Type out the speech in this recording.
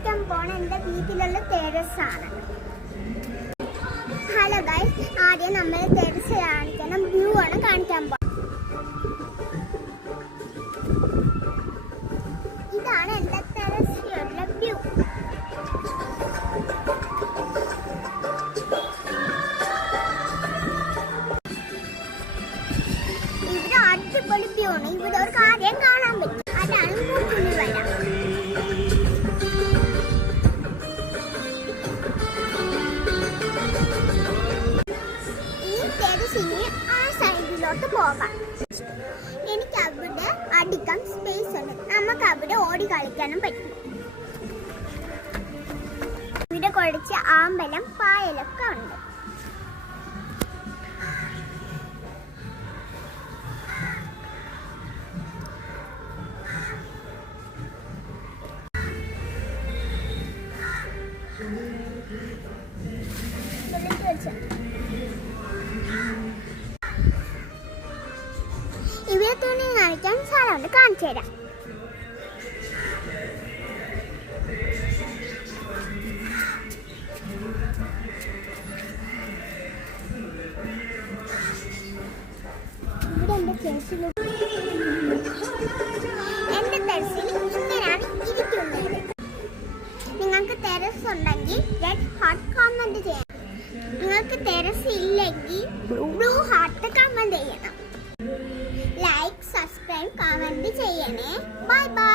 കാണിക്കാൻ പോണ എൻ്റെ വീട്ടിലുള്ള ടെറസാണ്. ഹലോ ഗൈസ്, ആദ്യം നമ്മൾ ടെറസ് കാണിക്കണം. വ്യൂ ആണ് കാണിക്കാൻ പോകുന്നത്. ഇതാണ് എൻ്റെ ടെറസിലുള്ള വ്യൂ. ഇവിടെ അടിപൊളി വ്യൂ ആണ്. ഇവിടെ ഒരു കാര്യം കാണാൻ പറ്റും. അതാണ് മൂക്കുണ്ണി വര. ആ സൈഡിലോട്ട് പോകാം. എനിക്ക് അവിടെ അടിക്കാൻ സ്പേസ് ഉണ്ട്. നമുക്ക് അവിടെ ഓടി കളിക്കാനും പറ്റും. ഇവിടെ കുറച്ച് ആമ്പലം പായലൊക്കെ ഉണ്ട്. ഇവിടെ തുണി കാണിക്കാൻ സ്ഥലമുണ്ട്, കാണിച്ചു തരാം. ഇവിടെ എൻ്റെ ടെറസിൽ ഇങ്ങനെയാണ് ഇരിക്കുന്നത്. നിങ്ങൾക്ക് ടെറസ് ഉണ്ടെങ്കിൽ റെഡ് ഹാർട്ട് കമന്റ് ചെയ്യണം. നിങ്ങൾക്ക് ടെറസ് ഇല്ലെങ്കിൽ ബ്ലൂ ഹാർട്ട് കമന്റ് ചെയ്യണം. ലൈക്ക്, സബ്സ്ക്രൈബ്, കമന്റ് ചെയ്യണേ. Bye bye.